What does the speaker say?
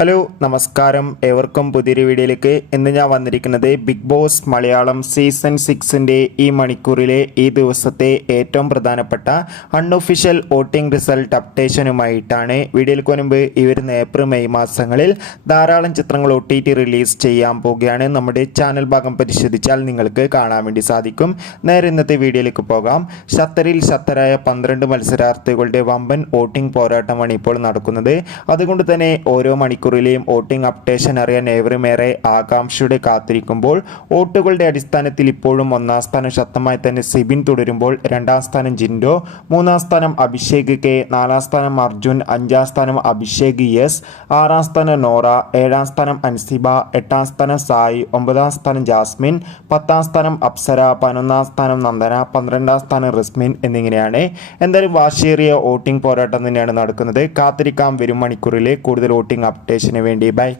Hello നമസ്കാരം, ഏവർക്കും പുതിയൊരു വീഡിയോയിലേക്ക്. ഇന്ന് ഞാൻ വന്നിരിക്കുന്നത് ബിഗ് ബോസ് മലയാളം സീസൺ 6ൻ്റെ ഈ മണിക്കൂറിലെ ഈ ദിവസത്തെ ഏറ്റവും പ്രധാനപ്പെട്ട അൺഒഫീഷ്യൽ വോട്ടിംഗ് റിസൾട്ട് അപ്ഡേഷനുമായിട്ടാണ്. വീഡിയോയിലേക്ക് മുൻപ് ഈ വരുന്ന ഏപ്രിൽ മെയ് മാസങ്ങളിൽ ധാരാളം ചിത്രങ്ങൾ OTT റിലീസ് ചെയ്യാൻ പോവുകയാണ്. നമ്മുടെ ചാനൽ ഭാഗം പരിശോധിച്ചാൽ നിങ്ങൾക്ക് കാണാൻ വേണ്ടി സാധിക്കും. നേരെ ഇന്നത്തെ വീഡിയോയിലേക്ക് പോകാം. ഖത്തറിൽ ശക്തരായ 12 മത്സരാർത്ഥികളുടെ വമ്പൻ വോട്ടിംഗ് പോരാട്ടമാണ് ഇപ്പോൾ നടക്കുന്നത്. അതുകൊണ്ട് തന്നെ ഓരോ മണിക്കൂറിലെയും വോട്ടിംഗ് അപ്ഡേഷൻ അറിയാൻ ഏവരുമേറെ ആകാംക്ഷയോടെ കാത്തിരിക്കുമ്പോൾ വോട്ടുകളുടെ അടിസ്ഥാനത്തിൽ ഇപ്പോഴും ഒന്നാം സ്ഥാനം ശക്തമായി തന്നെ സിബിൻ തുടരുമ്പോൾ, രണ്ടാം സ്ഥാനം ജിൻഡോ, മൂന്നാം സ്ഥാനം അഭിഷേക് കെ, നാലാം സ്ഥാനം അർജുൻ, അഞ്ചാം സ്ഥാനം അഭിഷേക് എസ്, ആറാം സ്ഥാനം നോറ, ഏഴാം സ്ഥാനം അൻസിബ, എട്ടാം സ്ഥാനം സായി, ഒമ്പതാം സ്ഥാനം ജാസ്മിൻ, പത്താം സ്ഥാനം അപ്സര, 11ാം സ്ഥാനം നന്ദന, 12ാം സ്ഥാനം റിസ്മിൻ എന്നിങ്ങനെയാണ്. എന്തായാലും വാശിയേറിയ വോട്ടിംഗ് പോരാട്ടം തന്നെയാണ് നടക്കുന്നത്. കാത്തിരിക്കാം വരും മണിക്കൂറിലെ കൂടുതൽ വോട്ടിംഗ് അപ്ഡേഷന് വേണ്ടി. ബൈ.